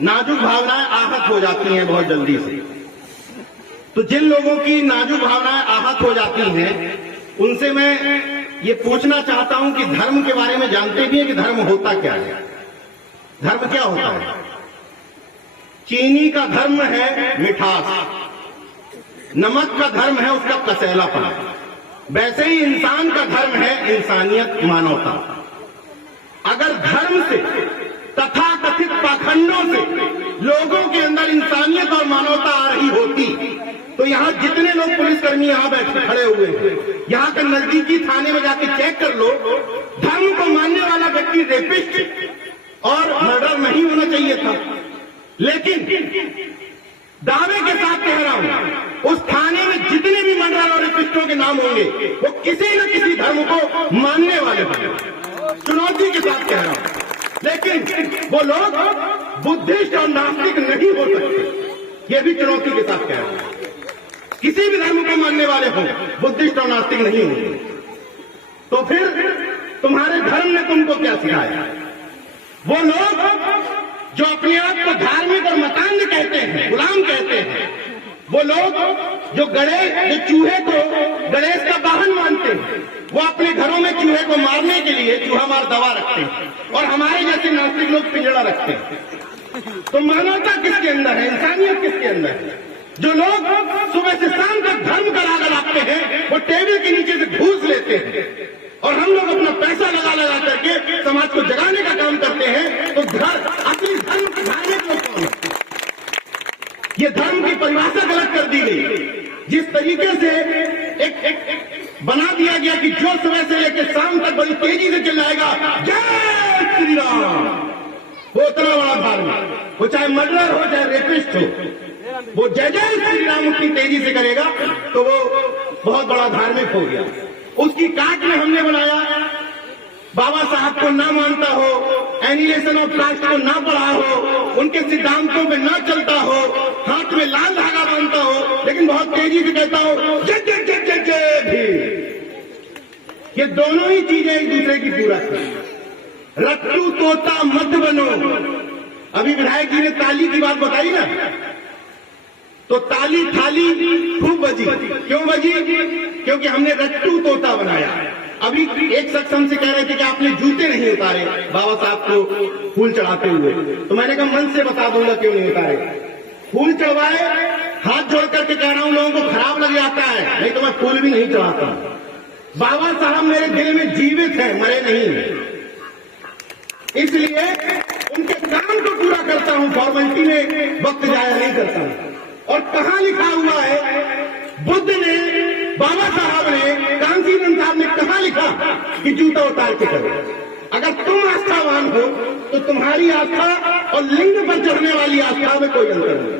नाजुक भावनाएं आहत हो जाती हैं बहुत जल्दी से। तो जिन लोगों की नाजुक भावनाएं आहत हो जाती हैं उनसे मैं ये पूछना चाहता हूं कि धर्म के बारे में जानते भी हैं कि धर्म होता क्या है? धर्म क्या होता है? चीनी का धर्म है मिठास, नमक का धर्म है उसका कसैलापन, वैसे ही इंसान का धर्म है इंसानियत, मानवता। अगर धर्म से तथाकथित पाखंडों से लोगों के अंदर इंसानियत और मानवता आ रही होती तो यहां जितने लोग पुलिसकर्मी यहां बैठे खड़े हुए हैं, यहां के नजदीकी थाने में जाके चेक कर लो, धर्म को मानने वाला व्यक्ति रेपिस्ट और मर्डर नहीं होना चाहिए था। लेकिन दावे के साथ कह रहा हूं, उस थाने में जितने भी मर्डर और रेपिस्टों के नाम होंगे वो किसी न किसी धर्म को मानने वाले होंगे। चुनौती के साथ कह रहा हूं। लेकिन वो लोग बुद्धिस्ट और नास्तिक नहीं हो सकते, ये भी चुनौती के साथ कह रहा हूं। किसी भी धर्म को मानने वाले हो, बुद्धिस्ट और नास्तिक नहीं होंगे। तो फिर तुम्हारे धर्म ने तुमको क्या सिखाया? वो लोग जो अपने आप को धार्मिक और मतान्ध कहते हैं, गुलाम कहते हैं, वो लोग जो चूहे को गणेश का वाहन मानते हैं, वो अपने घरों में चूहे को मारने के लिए चूहा मार दवा रखते हैं और हमारे जैसे नास्तिक लोग पिंजड़ा रखते हैं। तो मानवता किसके अंदर है? इंसानियत किसके अंदर है? जो लोग सुबह से शाम तक धर्म का राग लगाते हैं वो टेबल के नीचे से घूस लेते हैं और हम लोग अपना पैसा लगा लगा करके समाज को जगाने का काम करते हैं। तो असली धर्म धार्मिक लोग कौन है? ये धर्म की परिभाषा गलत कर दी गई। जिस तरीके से एक बना दिया गया कि जो सुबह से लेकर शाम तक बड़ी तेजी से चिल्लाएगा जय श्री राम, वो उतना बड़ा धार्मिक, वो चाहे मर्डरर हो चाहे रेपिस्ट हो, वो जय जय श्री राम उतनी तेजी से करेगा तो वो बहुत बड़ा धार्मिक हो गया। उसकी काट में हमने बनाया, बाबा साहब को ना मानता हो, एनिहिलेशन ऑफ कास्ट को ना पढ़ा हो, उनके सिद्धांतों पे ना चलता हो, हाथ में लाल धागा बांधता हो, लेकिन बहुत तेजी से कहता हो जय जय जय जय जय भी। ये दोनों ही चीजें एक दूसरे की पूरक है। रट्टू तोता मत बनो। अभी विधायक जी ने ताली की बात बताई ना, तो ताली थाली खूब बजी। क्यों बजी? क्योंकि हमने रट्टू तोता बनाया। अभी एक शख्स हमसे कह रहे थे कि आपने जूते नहीं उतारे बाबा साहब को फूल चढ़ाते हुए, तो मैंने कहा मन से बता दूंगा क्यों नहीं उतारे। फूल चढ़वाए, हाथ जोड़ करके कह रहा हूं, लोगों को खराब लग जाता है, नहीं तो मैं फूल भी नहीं चढ़ाता। बाबा साहब मेरे दिल में जीवित है, मरे नहीं, इसलिए उनके काम को पूरा करता हूं, फॉर्मेलिटी में वक्त जाया नहीं करता हूं। और कहां लिखा हुआ है? बुद्ध ने, बाबा साहब ने, कांसी नंद साहब ने कहां लिखा कि जूता उतार के करो? अगर तुम आस्थावान हो तो तुम्हारी आस्था और लिंग पर चढ़ने वाली आस्था में कोई अंतर नहीं।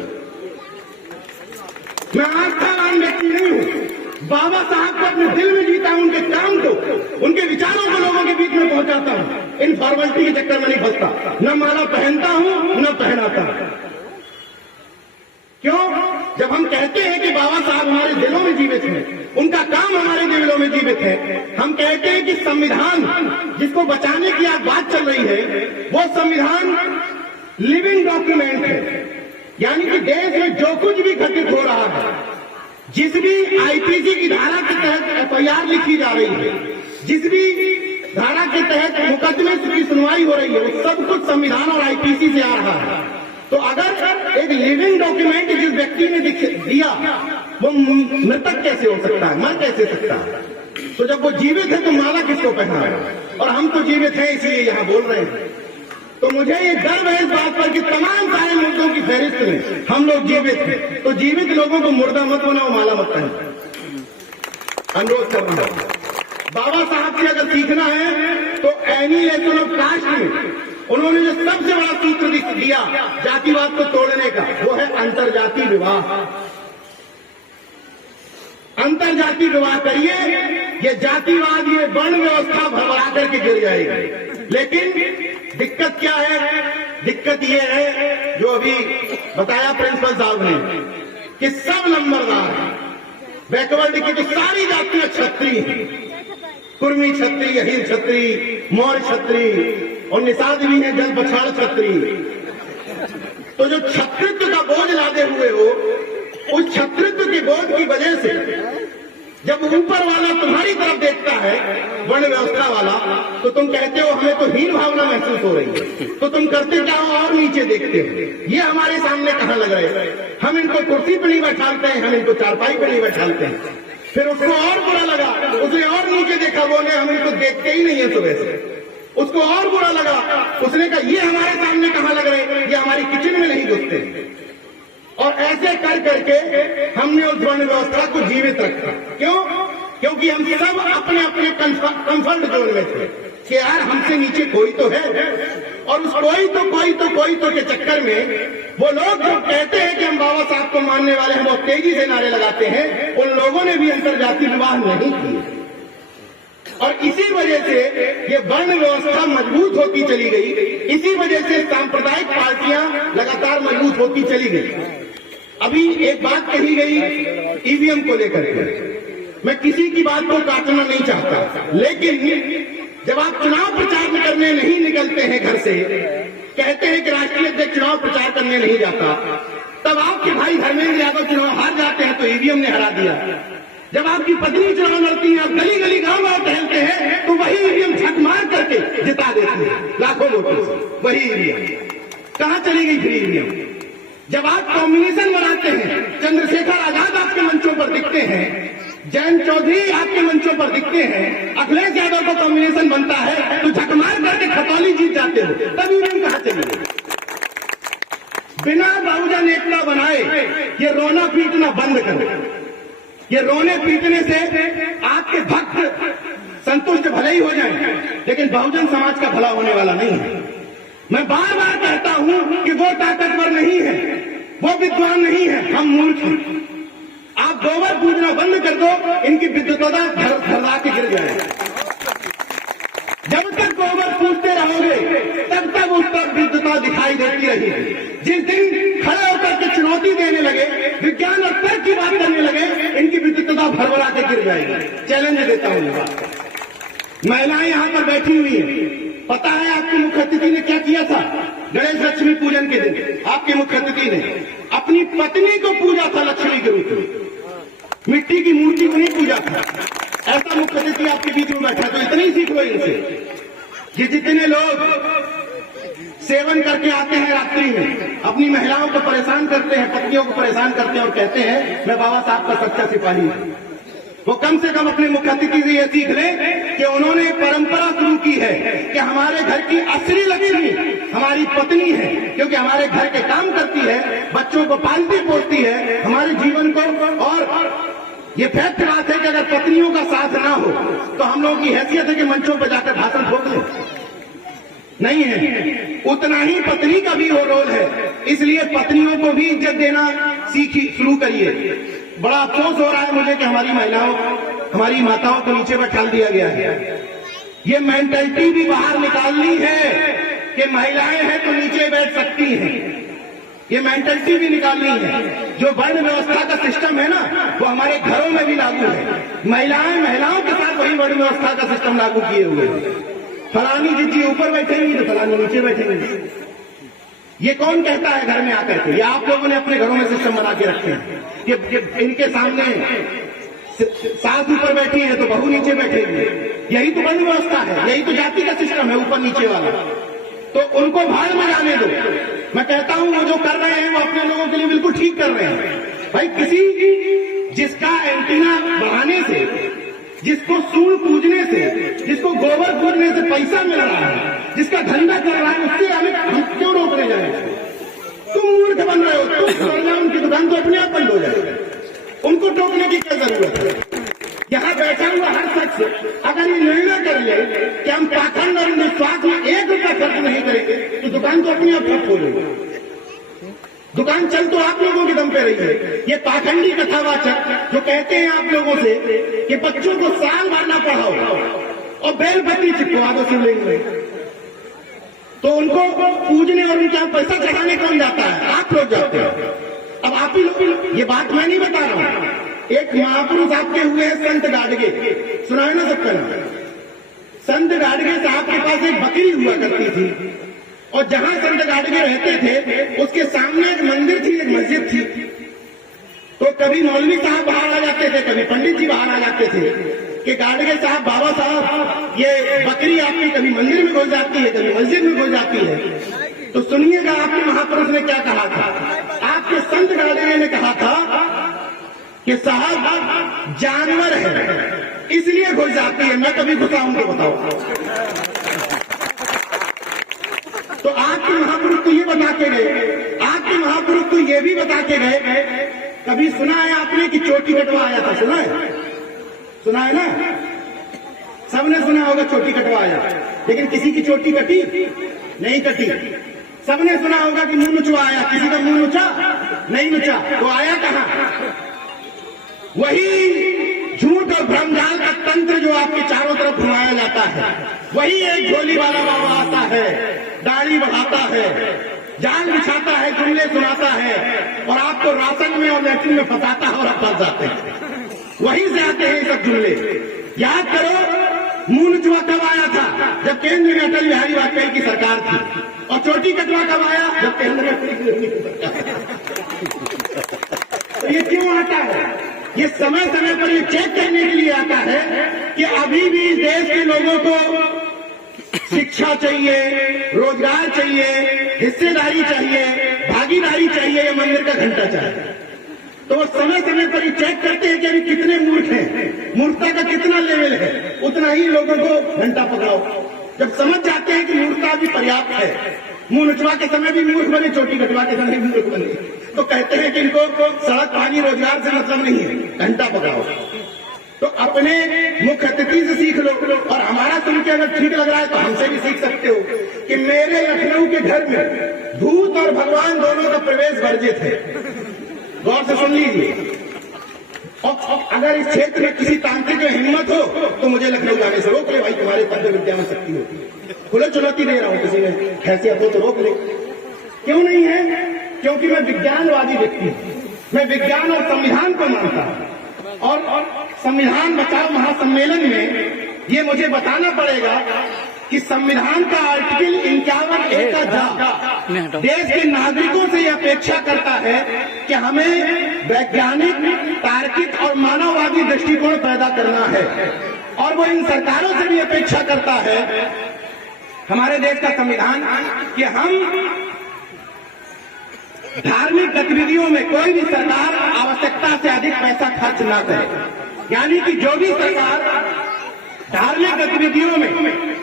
मैं आस्थावान व्यक्ति नहीं हूं, बाबा साहब को अपने दिल में जीता हूं, उनके काम को, उनके विचारों को लोगों के बीच में पहुंचाता हूं। इन फॉर्मेलिटी के चक्कर में नहीं फंसता, न माला पहनता हूं न पहनाता हूं। क्यों? जब हम कहते हैं कि बाबा साहब हमारे दिलों में जीवित हैं, उनका काम हमारे दिलों में जीवित है, हम कहते हैं कि संविधान जिसको बचाने की आज बात चल रही है वो संविधान लिविंग डॉक्यूमेंट है। यानी कि देश में जो कुछ भी घटित हो रहा है, जिस भी आईपीसी की धारा के तहत एफआईआर लिखी जा रही है, जिस भी धारा के तहत मुकदमे की सुनवाई हो रही है, वो सब कुछ संविधान और आईपीसी से आ रहा है। तो अगर एक लिविंग डॉक्यूमेंट जिस व्यक्ति ने दिया वो मृतक कैसे हो सकता है, मर कैसे सकता है? तो जब वो जीवित है तो माला किसको पहनाएगा? और हम तो जीवित हैं इसलिए यहां बोल रहे हैं। तो मुझे ये गर्व है इस बात पर कि तमाम सारे मुद्दों की फहरिस्त में हम लोग जीवित हैं। तो जीवित लोगों को मुर्दा मत बनाओ, माला मत पहनाओ। अनुरोध कर रहा हूं, बाबा साहब से अगर सीखना है तो एनिहिलेशन ऑफ कास्ट में उन्होंने जो सबसे बड़ा सूत्र दिया जातिवाद को तोड़ने का, वो है अंतरजातीय विवाह। अंतरजातीय विवाह करिए, ये जातिवाद, ये वर्ण व्यवस्था भरभरा करके गिर जाएगी। लेकिन दिक्कत क्या है? दिक्कत ये है जो अभी बताया प्रिंसिपल साहब ने कि सब नंबरदार बैकवर्ड की तो सारी जातियां क्षत्रिय हैं, कुर्मी क्षत्रिय, अहीर क्षत्रिय, मौर्य क्षत्रिय और निषाद भी है जल पछाड़ क्षत्रिय। तो जो छत्रित्व का बोझ लादे हुए हो, उस छत्रित्व के बोझ की वजह से जब ऊपर वाला तुम्हारी तरफ देखता है, वर्ण व्यवस्था वाला, तो तुम कहते हो हमें तो हीन भावना महसूस हो रही है, तो तुम करते क्या हो और नीचे देखते हो। ये हमारे सामने कहाँ लग रहे हैं, हम इनको कुर्सी पर नहीं बैठाते हैं, हम इनको चारपाई पर नहीं बैठाते हैं। फिर उसको और बुरा लगा, उसने और नीचे देखा, बोले हम इनको देखते ही नहीं है सुबह से। उसको और बुरा लगा, उसने कहा ये हमारे सामने कहाँ लग रहे हैं, ये हमारी किचन में नहीं घुसते। और ऐसे कर करके हमने उस वर्ण व्यवस्था को जीवित रखा। क्यों? क्योंकि हम सब अपने अपने कंफर्ट जोन में थे कि यार हमसे नीचे कोई तो है। और उस कोई तो के चक्कर में वो लोग जो कहते हैं कि हम बाबा साहब को मानने वाले हैं, बहुत तेजी से नारे लगाते हैं, उन लोगों ने भी अंतर्जातीय विवाह नहीं किए। और इसी वजह से ये वर्ण व्यवस्था मजबूत होती चली गई, इसी वजह से सांप्रदायिक पार्टियां लगातार मजबूत होती चली गई। अभी एक बात कही गई ईवीएम को लेकर के, मैं किसी की बात को काटना नहीं चाहता, लेकिन जब आप चुनाव प्रचार करने नहीं निकलते हैं घर से, कहते हैं कि राष्ट्रीय अध्यक्ष चुनाव प्रचार करने नहीं जाता, तब आपके भाई धर्मेंद्र यादव चुनाव हार जाते हैं तो ईवीएम ने हरा दिया। जब आपकी पत्नी चुनाव लड़ती है, आप गली गली गांव गांव टहलते हैं, तो वही ईवीएम झक मार करके जिता देती है लाखों वोटों से। वही ईवीएम कहां चली गई फिर ईवीएम? जब आप कॉम्बिनेशन बनाते हैं, चंद्रशेखर आजाद आपके मंचों पर दिखते हैं, जयंत चौधरी आपके मंचों पर दिखते हैं, अखिलेश यादव का कॉम्बिनेशन बनता है, तो झक मार करके खतौली जीत जाते हो, तब ईवीएम कहां चली गई? बिना बहुजन एकता बनाए ये रोना पीटना बंद करो। ये रोने पीटने से आपके भक्त संतुष्ट भले ही हो जाएं, लेकिन बहुजन समाज का भला होने वाला नहीं है। मैं बार बार कहता हूं कि वो ताकतवर नहीं है, वो विद्वान नहीं है, हम मूर्ख हैं। आप गोबर पूजना बंद कर दो, इनकी विद्वता धरला के गिर जाए। जब तक गोबर पूजते रहोगे तब तक उस पर विद्वता दिखाई देती रहेगी। जिस दिन खड़े होकर के चुनौती देने लगे, विज्ञान और तर्क की बात करने लगे, इनकी विद्वता भरभरा के गिर जाएगी। चैलेंज देता हूं। महिलाएं यहां पर बैठी हुई हैं, पता है आपके मुख्य अतिथि ने क्या किया था? गणेश लक्ष्मी पूजन के दिन आपके मुख्य अतिथि ने अपनी पत्नी को पूजा था लक्ष्मी के रूप में, मिट्टी की मूर्ति को नहीं पूजा था। ऐसा मुख्य अतिथि आपके बीच में बैठा, तो इतनी सीख लो इनसे कि जितने लोग सेवन करके आते हैं रात्रि में, अपनी महिलाओं को परेशान करते हैं, पत्नियों को परेशान करते हैं और कहते हैं मैं बाबा साहब का सच्चा सिपाही हूं, वो कम से कम अपने मुख्य अतिथि से यह सीख लें कि उन्होंने परंपरा शुरू की है कि हमारे घर की असली लक्ष्मी हमारी पत्नी है, क्योंकि हमारे घर के काम करती है, बच्चों को पालती पोसती है, हमारे जीवन को। और ये फैक्ट बात है कि अगर पत्नियों का साथ ना हो तो हम लोगों की हैसियत है कि मंचों पर जाकर भाषण ठोक लें, नहीं है। उतना ही पत्नी का भी वो रोल है, इसलिए पत्नियों को भी इज्जत देना शुरू करिए। बड़ा अफसोस हो रहा है मुझे कि हमारी महिलाओं, हमारी माताओं को नीचे बैठा दिया गया है। ये मेंटलिटी भी बाहर निकालनी है कि महिलाएं हैं तो नीचे बैठ सकती हैं, ये मेंटलिटी भी निकालनी है। जो वर्ण व्यवस्था का सिस्टम है ना, वो हमारे घरों में भी लागू है। महिलाओं के साथ वही वर्ण व्यवस्था का सिस्टम लागू किए हुए हैं। फलानी जी ऊपर बैठेंगी तो फलानी नीचे बैठेंगे। ये कौन कहता है घर में आकर के? ये आप लोगों ने अपने घरों में सिस्टम बना के रखे हैं कि इनके सामने सास ऊपर बैठी है तो बहू नीचे बैठेगी। यही तो वर्ण व्यवस्था है, यही तो जाति का सिस्टम है, ऊपर नीचे वाला। तो उनको भाड़ में जाने दो। मैं कहता हूं वो जो कर रहे हैं वो अपने लोगों के लिए बिल्कुल ठीक कर रहे हैं। भाई किसी जिसका एंटीना बढ़ाने से, जिसको सूर्य पूजने से, जिसको गोबर पूजने से पैसा मिल रहा है, जिसका धंधा कर रहा है, उससे हम क्यों रोकने जाए? तुम मूर्ख बन रहे हो, तुम उनकी दुकान तो अपने आप बंद हो जाएगी, उनको टोकने की क्या जरूरत है? यहाँ बैठा हुआ हर शख्स अगर ये निर्णय कर ले कि हम पाखंड और विश्वास में 1 रुपया खर्च नहीं करेंगे तो दुकान तो अपने आप ठप हो जाएगी। दुकान चल तो आप लोगों के दम पे रही है। ये पाखंडी कथावाचक जो कहते हैं आप लोगों से कि बच्चों को साल भर ना पढ़ाओ और बेलपत्ती चिपकवा दो शिवलिंग में, तो उनको पूजने और उनके यहाँ पैसा चढ़ाने कौन जाता है? आप लोग जाते हैं। अब आप ही लोग, ये बात मैं नहीं बता रहा हूं, एक महापुरुष आपके हुए हैं संत गाडगे, सुना है ना सबका नाम? संत गाडगे साहब के पास एक बकरी हुआ करती थी। और जहां संत गाडगे रहते थे उसके सामने एक मंदिर थी, एक मस्जिद थी। तो कभी मौलवी साहब बाहर आ जाते थे, कभी पंडित जी बाहर आ जाते थे कि गाडगे साहब, बाबा साहब, ये बकरी आपकी कभी मंदिर में घुस जाती है, कभी मस्जिद में घुस जाती है। तो सुनिएगा आपके महापुरुष ने क्या कहा था। आपके संत गाडगे ने कहा था कि साहब जानवर है इसलिए घुस जाती है, मैं कभी घुसाऊं तो बताओ। तो आपके महापुरुष तो ये बता के गए, आपके महापुरुष तो ये भी बता के गए। कभी सुना है आपने कि चोटी कटवा आया था? सुना है? सुना है ना? सबने सुना होगा चोटी कटवा आया, लेकिन किसी की चोटी कटी नहीं कटी। सबने सुना होगा कि मुंह नुचवा आया, किसी का मुंह नुचा नहीं नुचा। तो आया कहां? वही झूठ और भ्रमजाल का तंत्र जो आपके चारों तरफ घुमाया जाता है, वही एक झोली वाला बाबा आता है, दाढ़ी बढ़ाता है, जाल बिछाता है, जुमले सुनाता है और आपको राशन में और लैट्रिन में फंसाता है और आप फंस जाते हैं। वहीं से आते हैं सब जुमले। याद करो मुंह नुचवा कब आया था? जब केंद्र में अटल बिहारी वाजपेयी की सरकार थी। और चोटी कटवा कब आया? जब केंद्र में तो ये क्यों आता है? ये समय समय पर ये चेक करने के लिए आता है कि अभी भी इस देश के लोगों को शिक्षा चाहिए, रोजगार चाहिए, हिस्सेदारी चाहिए, भागीदारी चाहिए या मंदिर का घंटा चाहिए। तो वो समय समय पर ही चेक करते हैं कि अभी कितने मूर्ख हैं, मूर्खता का कितना लेवल है, उतना ही लोगों को घंटा पकड़ाओ। जब समझ जाते हैं कि मूर्खता भी पर्याप्त है, मुंह नुचवा के समय भी मूर्ख बने, चोटी कटवा के समय भी मूर्ख बने, तो कहते हैं कि इनको सड़क पानी रोजगार से मतलब नहीं है, घंटा पकड़ाओ। तो अपने मुख्य अतिथि से सीख लो और हमारा सुन के अगर ठीक लग रहा है तो हमसे भी सीख सकते हो कि मेरे लखनऊ के घर में भूत और भगवान दोनों का प्रवेश वर्जित है। गौर से सुन लीजिए। और अगर इस क्षेत्र में किसी तांत्रिक में हिम्मत हो तो मुझे लखनऊ जाने से रोक ले भाई, तुम्हारे तंत्र विद्या में शक्ति होती है। खुले चुनौती दे रहा हूं, किसी में हैसियत हो तो रोक ले। क्यों नहीं है? क्योंकि मैं विज्ञानवादी व्यक्ति हूं, मैं विज्ञान और संविधान को मानता हूं। और संविधान बचाओ महासम्मेलन में ये मुझे बताना पड़ेगा कि संविधान का आर्टिकल 51A का जा देश के नागरिकों से यह अपेक्षा करता है कि हमें वैज्ञानिक, तार्किक और मानववादी दृष्टिकोण पैदा करना है। और वो इन सरकारों से भी अपेक्षा करता है, हमारे देश का संविधान, कि हम धार्मिक गतिविधियों में कोई भी सरकार आवश्यकता से अधिक पैसा खर्च न करे। यानी कि जो भी सरकार धार्मिक गतिविधियों में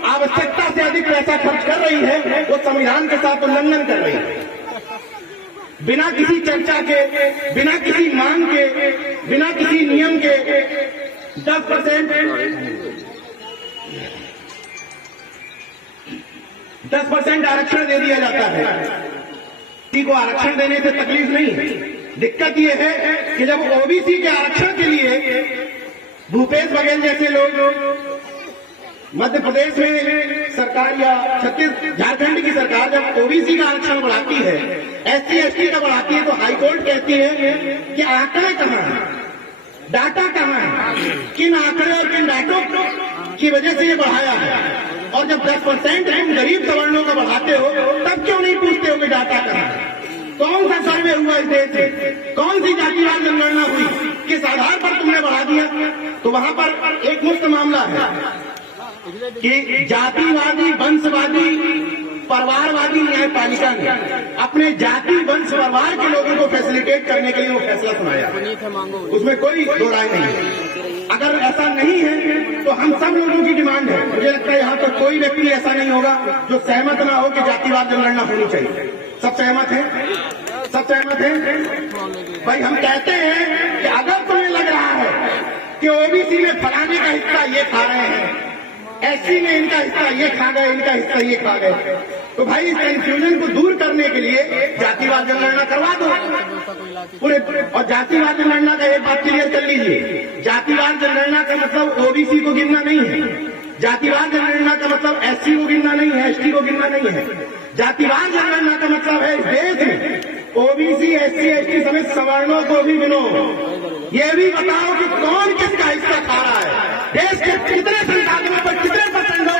आवश्यकता से अधिक पैसा खर्च कर रही है वो संविधान के साथ उल्लंघन कर रही है। बिना किसी चर्चा के, बिना किसी मांग के, बिना किसी नियम के 10% आरक्षण दे दिया जाता है। किसी को आरक्षण देने से तकलीफ नहीं है, दिक्कत यह है कि जब ओबीसी के आरक्षण के लिए भूपेश बघेल जैसे लोग मध्य प्रदेश में सरकार या झारखंड की सरकार जब ओबीसी का आरक्षण बढ़ाती है, एससी एसटी का बढ़ाती है, तो हाईकोर्ट कहती है कि आंकड़े कहां है, डाटा कहां है, किन आंकड़े और किन डाटों की वजह से ये बढ़ाया है। और जब 10% तुम गरीब सवर्णों का बढ़ाते हो तब क्यों नहीं पूछते हो कि डाटा कहां है? कौन सा सर्वे हुआ इस देश में? कौन सी जातिवाद जनगणना हुई? किस आधार पर तुमने बढ़ा दिया? तो वहां पर एक मुफ्त मामला है कि जातिवादी, वंशवादी, परिवारवादी न्यायपालिका ने अपने जाति, वंश, परिवार के लोगों को फैसिलिटेट करने के लिए वो फैसला सुनाया, उसमें कोई दो राय नहीं है। अगर ऐसा नहीं है तो हम सब लोगों की डिमांड है, मुझे लगता है यहाँ पर कोई व्यक्ति ऐसा नहीं होगा जो सहमत ना हो कि जातिवाद जनगणना होनी चाहिए। सब सहमत हैं? सब सहमत हैं? भाई हम कहते हैं कि अगर तुम्हें लग रहा है कि ओबीसी में फलाने का हिस्सा ये खा रहे हैं, एससी में इनका हिस्सा ये खा गए, इनका हिस्सा ये खा गए, तो भाई इस कंफ्यूजन को दूर करने के लिए जातिवाद जनगणना करवा दो पूरे। और जातिवाद जनगणना का एक बात क्लियर कर लीजिए, जातिवाद जनगणना का मतलब ओबीसी को गिनना नहीं है, जातिवाद जनगणना का मतलब एससी को गिनना नहीं है, एसटी को गिनना नहीं है। जातिवाद जनगणना का मतलब है इस देश में ओबीसी, एससी, एसटी समेत सवर्णों को भी गिनो। ये भी बताओ कि कौन किसका हिस्सा खा रहा है, देश के कितने संसाधनों पर कितने परसेंट लोग,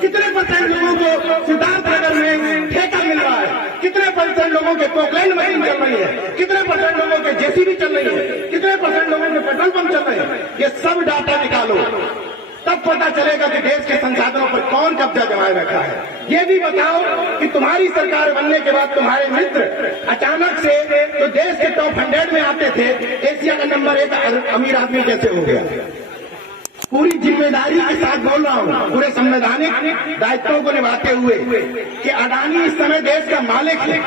कितने परसेंट लोगों को सिद्धार्थनगर में ठेका मिल रहा है, कितने परसेंट लोगों के पोकलैंड मशीन चल रही है, कितने परसेंट लोगों के जेसीबी चल रही है, कितने परसेंट लोगों के पेट्रोल पंप चल रहे हैं, ये सब डाटा निकालो, तब पता चलेगा कि देश के संसाधनों पर कौन कब्जा जमाए बैठा है। ये भी बताओ कि तुम्हारी सरकार बनने के बाद तुम्हारे मित्र अचानक से तो देश के टॉप 100 में आते थे, एशिया का नंबर 1 अमीर आदमी कैसे हो गया? पूरी जिम्मेदारी के साथ बोल रहा हूँ, पूरे संवैधानिक दायित्वों को निभाते हुए कि अडानी इस समय देश का मालिक है।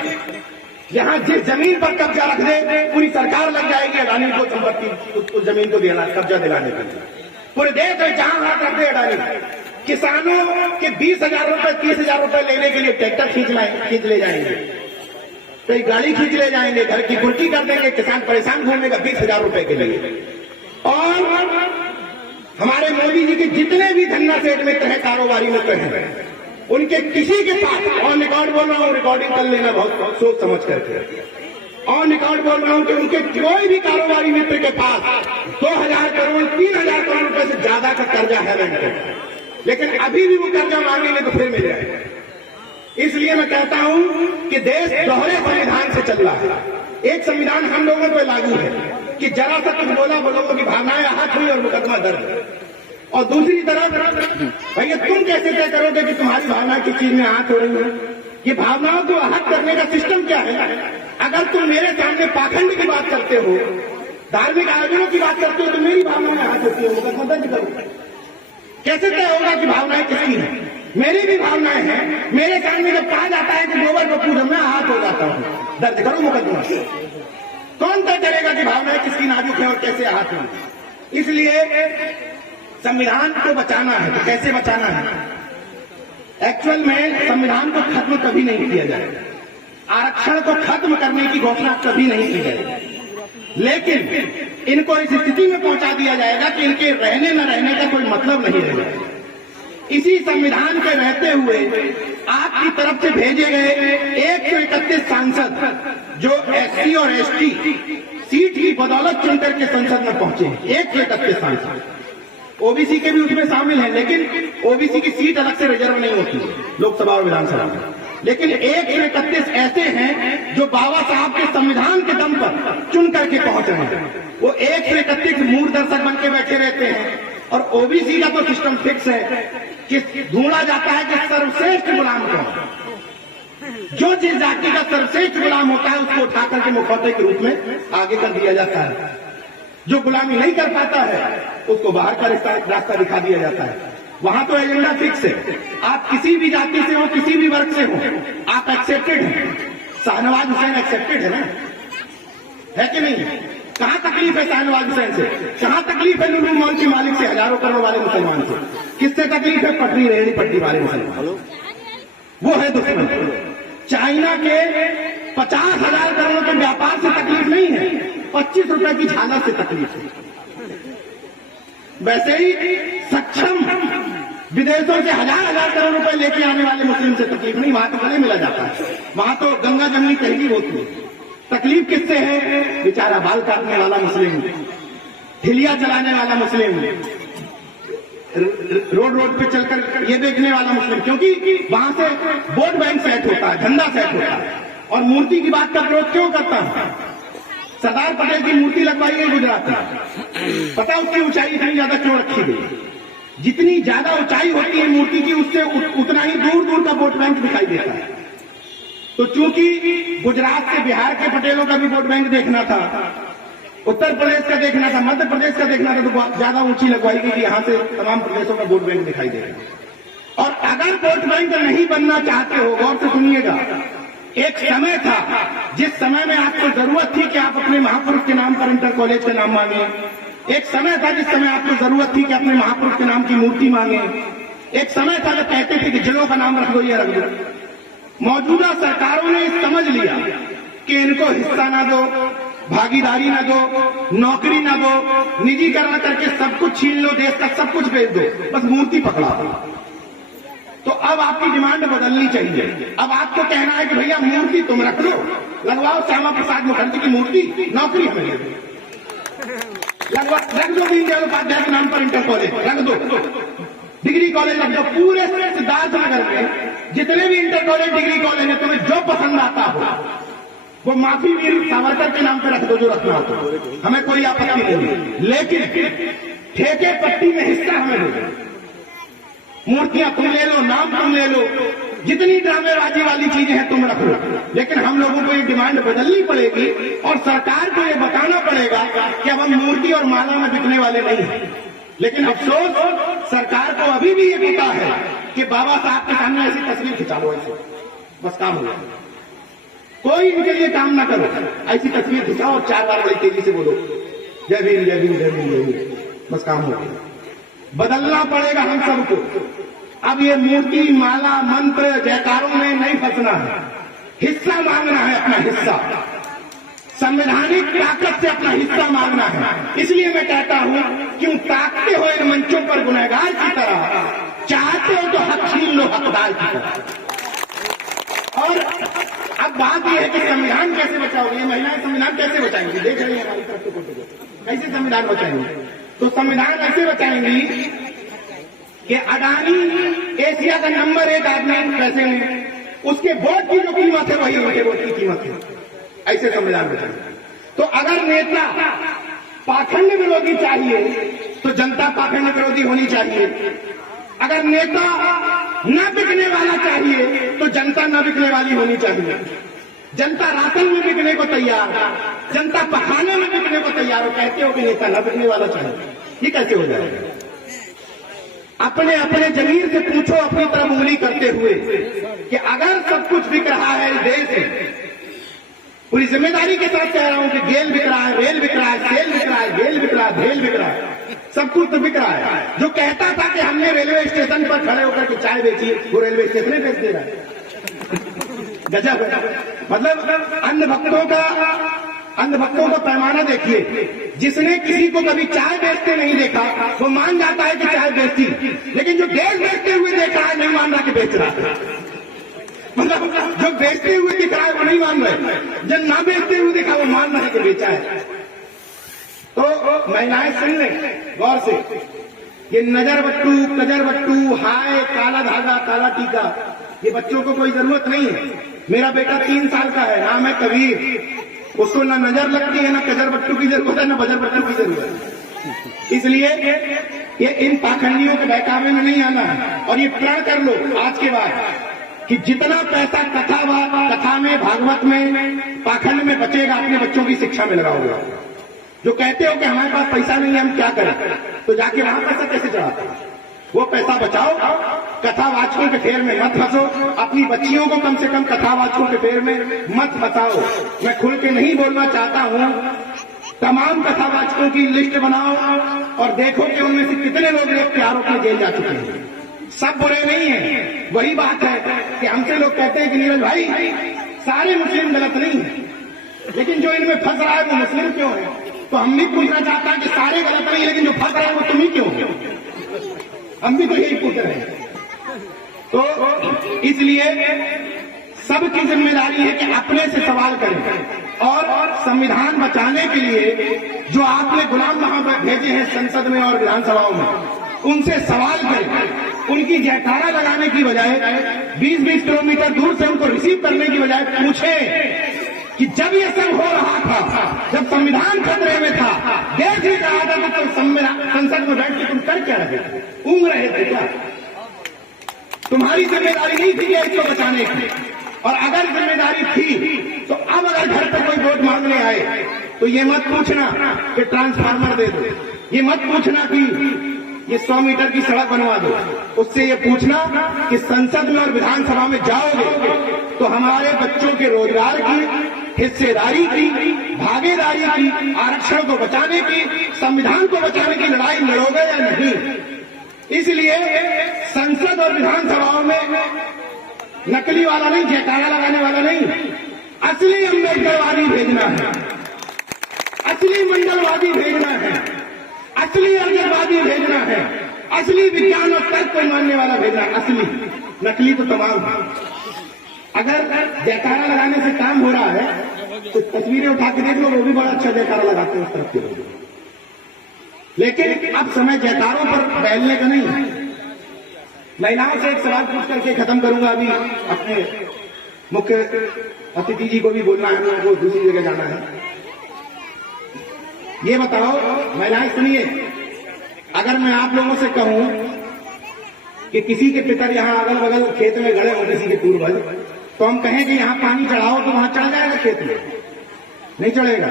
यहाँ जिस जमीन पर कब्जा रख दे पूरी सरकार लग जाएगी अडानी को संपत्ति, उस जमीन को देना, कब्जा दिलाने के लिए। पूरे देश में जहां हाथ रख दे अडानी, किसानों के 20,000 रुपए 30,000 रुपए लेने के लिए ट्रैक्टर खींच ले जाएंगे, कई गाड़ी खींच ले जाएंगे, घर की कुर्की कर देंगे, किसान परेशान घूमेगा 20,000 रुपए के लिए। और हमारे मोदी जी के जितने भी धन्ना सेठ मित्र हैं, कारोबारी मित्र हैं, उनके किसी के पास, ऑन रिकॉर्ड बोल रहा हूँ, रिकॉर्डिंग कर लेना बहुत सोच समझ करके, ऑन रिकॉर्ड बोल रहा हूँ कि उनके कोई भी कारोबारी मित्र के पास 2,000 करोड़ 3,000 करोड़ रुपए से ज्यादा का कर्जा है बैंक में, लेकिन अभी भी वो कर्जा मांगेंगे तो फिर मिल जाएगा। इसलिए मैं कहता हूं कि देश दोहरे संविधान से चल रहा है। एक संविधान हम लोगों पर लागू है कि जरा सा कुछ बोला लोगों की भावनाएं आहत हुई और मुकदमा दर्ज, और दूसरी तरफ भैया तुम कैसे तय करोगे कि तुम्हारी भावना किस चीज में आहत हो रही है? ये भावनाओं को आहत करने का सिस्टम क्या है? अगर तुम मेरे सामने पाखंड की बात करते हो, धार्मिक आयोजनों की बात करते हो, तो मेरी भावनाएं आहत होती है, मुकदमा दर्ज करो। कैसे तय होगा कि भावनाएं किसकी हैं? मेरी भी भावनाएं हैं। मेरे सामने जब कहा जाता है कि गोबर को पूजा, मैं आहत हो जाता हूं, दर्ज करो मुकदमा। कौन तय करेगा कि भावनाएं किसकी नाजुक है और कैसे आहत होंगी? इसलिए संविधान को बचाना है तो कैसे बचाना है? एक्चुअल में संविधान को खत्म कभी नहीं किया जाएगा, आरक्षण को खत्म करने की घोषणा कभी नहीं की जाएगी, लेकिन इनको इस स्थिति में पहुंचा दिया जाएगा कि इनके रहने न रहने का कोई मतलब नहीं रहेगा। इसी संविधान के रहते हुए आपकी तरफ से भेजे गए 131 सांसद जो एससी और एसटी सीट की बदौलत चुन करके संसद में पहुंचे, 131 सांसद, ओबीसी के भी उसमें शामिल हैं, लेकिन ओबीसी की सीट अलग से रिजर्व नहीं होती है लोकसभा और विधानसभा में, लेकिन 131 ऐसे हैं जो बाबा साहब के संविधान के दम पर चुन करके पहुंच रहे हैं। वो 131 मूर्दर्शक बन के बैठे रहते हैं, और ओबीसी का तो सिस्टम फिक्स है कि ढूंढा जाता है कि सर्वश्रेष्ठ गुलाम कौन, जो जिस जाति का सर्वश्रेष्ठ गुलाम होता है उसको उठा करके मुखौटे के रूप में आगे कर दिया जाता है, जो गुलामी नहीं कर पाता है उसको बाहर का रास्ता दिखा दिया जाता है। वहां तो एजेंडा फिक्स है, आप किसी भी जाति से हो, किसी भी वर्ग से हो, आप एक्सेप्टेड हैं। शाहनवाज हुसैन एक्सेप्टेड है ना, है कि नहीं? कहां तकलीफ है शाहनवाज हुसैन से? कहां तकलीफ है लुलु मॉल के मालिक से, हजारों करोड़ वाले मुसलमान से? किससे तकलीफ है? पटरी रेहड़ी पट्टी वाले मुसलमान, वो है दुश्मन। चाइना के 50,000 करोड़ के व्यापार से तकलीफ नहीं है, 25 रुपए की झालर से तकलीफ है। वैसे ही सक्षम विदेशों से हजार करोड़ रुपए लेके आने वाले मुस्लिम से तकलीफ नहीं, वहां तो गले मिला जाता है, वहां तो गंगा जमनी तहजीब होती है। तकलीफ किससे है? बेचारा बाल काटने वाला मुस्लिम, ठिलिया चलाने वाला मुस्लिम, रोड पे चलकर ये देखने वाला मुस्लिम, क्योंकि वहां से वोट बैंक सेट होता है, धंधा सेट होता है। और मूर्ति की बात का विरोध क्यों करता हूं? सरदार पटेल की मूर्ति लगवाई गई गुजरात में, पता उसकी ऊंचाई इतनी ज्यादा क्यों रखी गई? जितनी ज्यादा ऊंचाई होती है मूर्ति की, उससे उतना ही दूर दूर का वोट बैंक दिखाई देता है। तो चूंकि गुजरात से बिहार के पटेलों का भी वोट बैंक देखना था, उत्तर प्रदेश का देखना था, मध्य प्रदेश का देखना था, तो ज्यादा ऊंची लगवाई गई कि यहां से तमाम प्रदेशों का वोट बैंक दिखाई देगा। और अगर वोट बैंक नहीं बनना चाहते हो, गौर से सुनिएगा, एक समय था जिस समय में आपको जरूरत थी कि आप अपने महापुरुष के नाम पर इंटर कॉलेज का नाम मांगे, एक समय था जिस समय आपको जरूरत थी कि अपने महापुरुष के नाम की मूर्ति मांगे, एक समय था जब कहते थे कि जिलों का नाम रख दो, ये रख दो। मौजूदा सरकारों ने समझ लिया कि इनको हिस्सा ना दो, भागीदारी ना दो, नौकरी ना दो, निजीकरण करके सब कुछ छीन लो, देश का सब कुछ बेच दो, बस मूर्ति पकड़ा दो। तो अब आपकी डिमांड बदलनी चाहिए। अब आपको कहना है कि भैया मूर्ति तुम रख लो, लगवाओ श्यामा प्रसाद मुखर्जी की मूर्ति, नौकरी हमें दे दो, रख दो दीनदयाल उपाध्याय के नाम पर इंटर कॉलेज रख दो, डिग्री कॉलेज रख दो। पूरे सिद्धार्थनगर में जितने भी इंटर कॉलेज डिग्री कॉलेज है, तुम्हें जो पसंद आता हो वो माफी वीर सावरकर के नाम पे रख दो, जो रखना हो तो, हमें कोई आपत्ति नहीं है। लेकिन ठेके पट्टी में हिस्सा हमें दो। मूर्तियां तुम ले लो, नाम तुम ले लो, जितनी ड्रामेबाजी वाली चीजें हैं तुम रख लो, लेकिन हम लोगों को ये डिमांड बदलनी पड़ेगी और सरकार को ये बताना पड़ेगा कि अब हम मूर्ति और माला में बिकने वाले नहीं हैं। लेकिन अफसोस सरकार को अभी भी ये पता है कि बाबा साहब के सामने ऐसी तस्वीर खिंचा लो, ऐसे बस काम हो गया। कोई इनके लिए काम ना करो, ऐसी तस्वीर खिंचाओ और 4 बार बड़ी तेजी से बोलो जय भीम जय भीम जय भीम जय भीम, बस काम हो गया। बदलना पड़ेगा हम सबको। अब ये मूर्ति माला मंत्र जयकारों में नहीं फंसना है, हिस्सा मांगना है, अपना हिस्सा, संवैधानिक ताकत से अपना हिस्सा मांगना है। इसलिए मैं कहता हूं क्यों ताकते हो इन मंचों पर गुनहगार की तरह, चाहते हो तो हक छीन लो हकदार की तरह। और अब बात यह है कि संविधान कैसे बचाओगे, ये महिलाएं संविधान कैसे बचाएंगी, देख रही है हमारी तरफ से, कैसे संविधान बचाएंगे? तो संविधान ऐसे बचाएंगी कि अडानी एशिया का नंबर 1 आदमी पैसे में, उसके वोट की जो कीमत है वही उनके वोट की कीमत है, ऐसे संविधान बचाएंगे। तो अगर नेता पाखंड विरोधी चाहिए तो जनता पाखंड विरोधी होनी चाहिए, अगर नेता न बिकने वाला चाहिए तो जनता न बिकने वाली होनी चाहिए। जनता राशन में बिकने को तैयार, जनता पखाने में बिकने को तैयार हो, कहते हो कि नेता न बिकने वाला चाहिए, ये कैसे हो जाएगा? अपने अपने जमीर से पूछो अपनी तरफ उंगली करते हुए कि अगर सब कुछ बिक रहा है इस देश में, पूरी जिम्मेदारी के साथ कह रहा हूं कि गेल बिक रहा है, रेल बिक रहा है, सेल बिक रहा है, गेल बिक रहा है, भेल बिक रहा है, सब कुछ तो बिक रहा है। जो कहता था कि हमने रेलवे स्टेशन पर खड़े होकर के चाय बेची, वो रेलवे स्टेशन में बेच दे रहा है। गजब है। मतलब अंधभक्तों का पैमाना देखिए। जिसने किसी को कभी चाय बेचते नहीं देखा वो मान जाता है कि चाय बेचती, लेकिन जो देश बेचते हुए देखा है नहीं मान रहा कि बेच रहा है। मतलब जो बेचते हुए दिख रहा है वो नहीं मान रहे, जो ना बेचते हुए देखा वो मान रहा है कि बेचा है। तो महिलाएं सुन लें गौर से, ये नजर बट्टू, कजर बट्टू, हाय, काला धागा, काला टीका, ये बच्चों को कोई जरूरत नहीं है। मेरा बेटा 3 साल का है, नाम है कबीर, उसको ना नजर लगती है, ना कजर बट्टू की जरूरत है, ना बजर बट्टू की जरूरत है। इसलिए ये इन पाखंडियों के बहकावे में नहीं आना है। और ये प्रण कर लो आज के बाद कि जितना पैसा कथा में, भागवत में, पाखंड में बचेगा अपने बच्चों की शिक्षा में लगाओगे। जो कहते हो कि हमारे पास पैसा नहीं है हम क्या करें, तो जाके वहां पैसा कैसे चढ़ाते हैं? वो पैसा बचाओ, कथावाचकों के फेर में मत फंसो, अपनी बच्चियों को कम से कम कथावाचकों के फेर में मत फंसाओ। मैं खुल के नहीं बोलना चाहता हूं, तमाम कथावाचकों की लिस्ट बनाओ और देखो कि उनमें से कितने लोग प्यारों के जेल जा चुके हैं। सब बुरे नहीं है। वही बात है कि हमसे लोग कहते हैं कि नीरज भाई सारे मुस्लिम गलत नहीं है, लेकिन जो इनमें फंस रहा है वो मुस्लिम क्यों है? तो हम भी पूछना चाहता है कि सारे गलत नहीं, लेकिन जो फंस रहा है वो तुम ही क्यों हो? हम भी तो यही पूछ रहे हैं। तो इसलिए सबकी जिम्मेदारी है कि अपने से सवाल करें और संविधान बचाने के लिए जो आपने गुलाम वहां भेजे हैं संसद में और विधानसभाओं में, उनसे सवाल करें। उनकी जयकारा लगाने की बजाय 20-20 किलोमीटर दूर से उनको रिसीव करने की बजाय पूछें कि जब ये सब हो रहा था, जब संविधान खतरे में था, देश ही कहा था कि तुम संसद में बैठ के तुम कर क्या रहे थे? ऊँग रहे थे क्या? तुम्हारी जिम्मेदारी नहीं थी इसको बचाने की। और अगर जिम्मेदारी थी तो अब अगर घर पर कोई वोट मांगने आए तो ये मत पूछना कि ट्रांसफार्मर दे दो, ये मत पूछना कि ये 100 मीटर की सड़क बनवा दो, उससे ये पूछना कि संसद में और विधानसभा में जाओगे तो हमारे बच्चों के रोजगार की, हिस्सेदारी की, भागीदारी की, आरक्षण को बचाने की, संविधान को बचाने की लड़ाई लड़ोगे या नहीं। इसलिए संसद और विधानसभाओं में नकली वाला नहीं, जयकारा लगाने वाला नहीं, असली अम्बेडकरवादी भेजना है, असली मंडलवादी भेजना है, असली अजरवादी भेजना है, असली विज्ञान और तर्क को मानने वाला भेजना है। असली, नकली तो तमाम है। अगर जयकारा लगाने से काम हो रहा है तो तस्वीरें उठा के देख लो, वो भी बड़ा अच्छा जयकारा लगाते हैं उस तरफ के लोग। लेकिन अब समय जयकारों पर बहलने का नहीं है। महिलाओं से एक सवाल पूछ करके खत्म करूंगा। अभी अपने मुख्य अतिथि जी को भी बोलना है, उनको दूसरी जगह जाना है। ये बताओ महिलाएं, सुनिए, अगर मैं आप लोगों से कहूं कि किसी के पितर यहां अगल बगल खेत में गड़े हो, किसी के पूर्वज, तो हम कहें कि यहां पानी चढ़ाओ तो वहां चढ़ जाएगा खेत में? नहीं चढ़ेगा।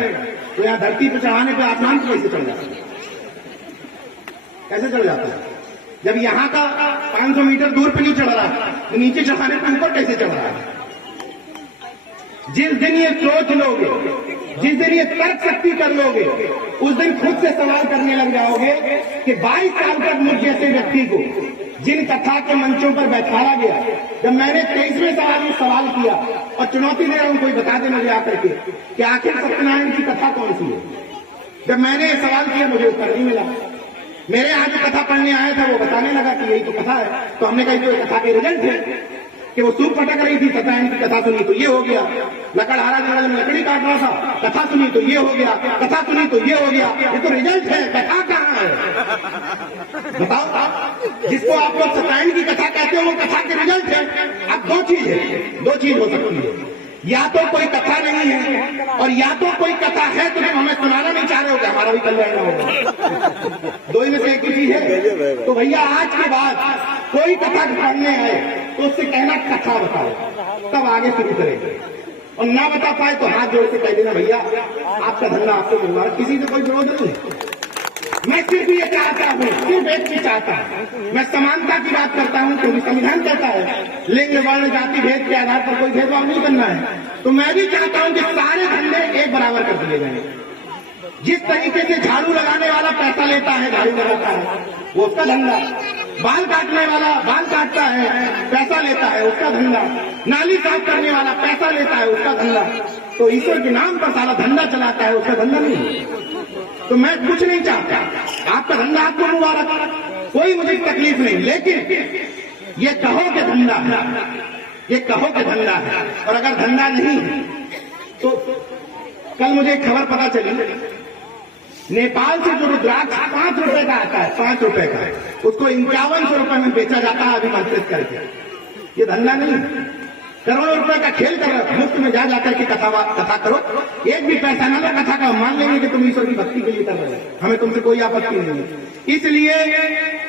तो यहां धरती पर चढ़ाने पे आसमान पर कैसे चढ़ जाता है? कैसे चढ़ जाता है? जब यहां का 500 मीटर दूर पे नहीं चढ़ रहा तो नीचे चढ़ाने पे ऊपर कैसे चढ़ रहा है? जिस दिन ये सोच लोगे, जिस दिन ये तर्क शक्ति कर लोगे, उस दिन खुद से सवाल करने लग जाओगे कि 22 साल तक मुझ जैसे व्यक्ति को जिन कथा के मंचों पर बैठाया गया, जब मैंने 23वें सवाल में सवाल किया और चुनौती दे रहा हूं, कोई बता दे मुझे आकर के कि आखिर सत्यनारायण की कथा कौन सी है। जब मैंने ये सवाल किया मुझे उत्तर नहीं मिला। मेरे यहाँ जो कथा पढ़ने आया था वो बताने लगा कि यही तो कथा है। तो हमने कहा ये कथा के रिजल्ट है कि वो सूप पटक रही थी, सत्यनारायण की कथा सुनी तो ये हो गया। लकड़हारा जंगल में लकड़ी काट रहा था, कथा सुनी तो ये हो गया, कथा सुनी तो ये हो गया। ये तो रिजल्ट है, कथा कहाँ है? बताओ। जिसको आप लोग सत्यनारायण की कथा कहते हो वो कथा के रिजल्ट है। अब दो चीज है, दो चीज हो सकती है, या तो कोई कथा नहीं है और या तो कोई कथा है तो तुम हमें सुनाना नहीं चाह रहे हो कि हमारा भी कल्याण होगा। दो ही में से एक ही चीज है। तो भैया आज के बाद कोई कथा पढ़ने आए तो उससे कहना कथा बताओ, तब आगे शुरू करेंगे। और ना बता पाए तो हाथ जोड़ के कह देना भैया आपका धंधा आपको मिलवा, किसी से कोई विरोध नहीं। मैं सिर्फ ये चाहता हूँ, सिर्फ एक चीज चाहता हूँ, मैं समानता की बात करता हूँ क्योंकि संविधान कहता है लिंग वर्ण जाति भेद के आधार पर कोई भेदभाव नहीं करना है। तो मैं भी चाहता हूँ कि सारे धंधे एक बराबर कर दिए जाए। जिस तरीके से झाड़ू लगाने वाला पैसा लेता है, झाड़ू लगाता है, वो उसका धंधा। बाल काटने वाला बाल काटता है, पैसा लेता है, उसका धंधा। नाली साफ करने वाला पैसा लेता है, उसका धंधा। तो ईश्वर के नाम पर सारा धंधा चलाता है, उसका धंधा नहीं। तो मैं कुछ नहीं चाहता, आपका धंधा आपको मुबारक, कोई मुझे तकलीफ नहीं, लेकिन ये कहो कि धंधा है, ये कहो कि धंधा है। और अगर धंधा नहीं है तो कल मुझे एक खबर पता चली, नेपाल से जो रुद्राक्ष 5 रुपए का आता है, 5 रुपए का, उसको 5100 रुपए में बेचा जाता है अभिमंत्रित करके। ये धंधा नहीं है। करोड़ों रुपए का खेल कर मुफ्त में जा जाकर के कथा करो, एक भी पैसा ना लो कथा का, मान लेंगे कि तुम ईश्वर की भक्ति के लिए कर रहे हो, हमें तुमसे कोई आपत्ति नहीं है। इसलिए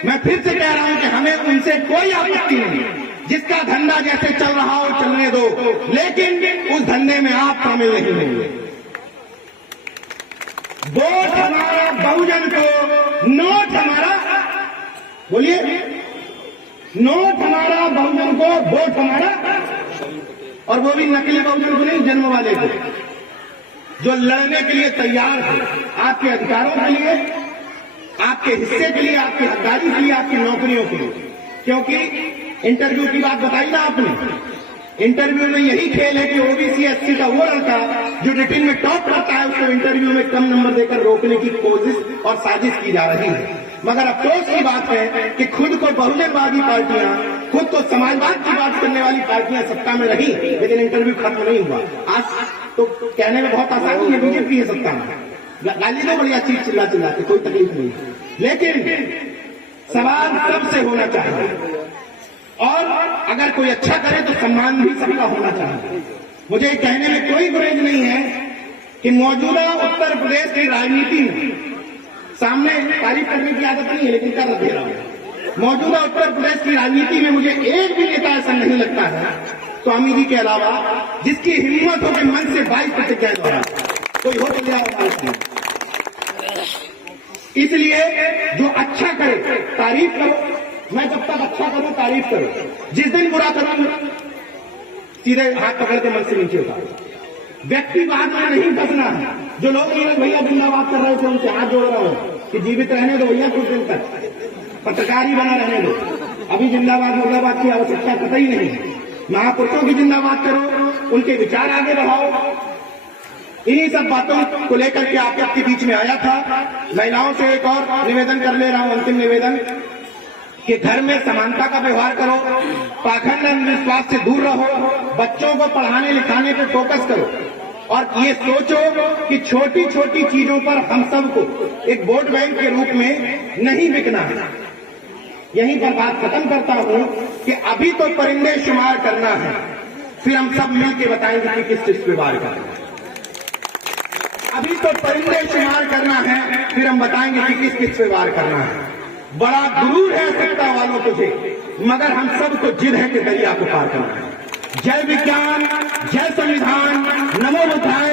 मैं फिर से कह रहा हूं कि हमें उनसे कोई आपत्ति नहीं। जिसका धंधा जैसे चल रहा हो चलने दो, लेकिन उस धंधे में आप शामिल नहीं होंगे। वोट हमारा बहुजन को, नोट हमारा, बोलिए, नोट हमारा बहुजन को, वोट हमारा, और वो भी नकली बहुजन को नहीं, जन्म वाले को, जो लड़ने के लिए तैयार है आपके अधिकारों के लिए, आपके हिस्से के लिए, आपकी हकदारी के लिए, आपकी नौकरियों के लिए। क्योंकि इंटरव्यू की बात बताई ना आपने, इंटरव्यू में यही खेल है कि ओबीसी एससी का वो लड़का जो रिटिन में टॉप करता है उसको इंटरव्यू में कम नंबर देकर रोकने की कोशिश और साजिश की जा रही है। मगर अफसोस की बात है कि खुद को बहुजनवादी पार्टियां, खुद को समाजवाद की बात करने वाली पार्टियां सत्ता में रही, लेकिन इंटरव्यू खत्म नहीं हुआ। आज तो कहने में बहुत आसानी है, बीजेपी है सत्ता में, गाली दो बढ़िया चीज चिल्ला चिल्लाते, कोई तकलीफ नहीं। लेकिन सवाल सबसे होना चाहिए और अगर कोई अच्छा करे तो सम्मान भी सबका होना चाहिए। मुझे कहने में कोई गुरेज नहीं है कि मौजूदा उत्तर प्रदेश की राजनीति में, सामने तारीफ करने की आदत नहीं है लेकिन कर दे रहा हूं, मौजूदा उत्तर प्रदेश की राजनीति में मुझे एक भी नेता ऐसा नहीं लगता है स्वामी जी के अलावा जिसकी हिम्मत हो कि मन से 22 प्रतिज्ञाएं दोहरा कोई हो तो जाए। इसलिए जो अच्छा करे तारीफ करो, मैं जब तक अच्छा करूं तारीफ करो, जिस दिन बुरा करूं सीधे हाथ पकड़ के मन से नीचे उतारो। व्यक्तिवाद में नहीं फंसना है। जो लोग नीरज भैया जिंदाबाद कर रहे थे उनसे हाथ जोड़ रहा हूं कि जीवित रहने दो भैया, कुछ दिन तक पत्रकार ही बना रहने दो, अभी जिंदाबाद मुर्दाबाद की आवश्यकता कतई नहीं है। महापुरुषों की जिंदाबाद करो, उनके विचार आगे बढ़ाओ। इन्हीं सब बातों को लेकर के आपके बीच में आया था। महिलाओं से एक और निवेदन कर ले रहा हूं, अंतिम निवेदन, कि घर में समानता का व्यवहार करो, पाखंड अंधविश्वास से दूर रहो, बच्चों को पढ़ाने लिखाने पे फोकस करो और ये सोचो कि छोटी छोटी चीजों पर हम सबको एक वोट बैंक के रूप में नहीं बिकना है। यहीं पर बात खत्म करता हूं कि अभी तो परिंदे शुमार करना है, फिर हम सब मिलके बताएंगे कि किस चीज पे वार करना है। अभी तो परिंदे शुमार करना है, फिर हम बताएंगे कि किस किस पे वार करना है। बड़ा गुरूर है सत्ता वालों तुझे, मगर हम सबको जिद है कि दरिया को पार करना है। जय विज्ञान, जय संविधान, नमो बुद्धाय।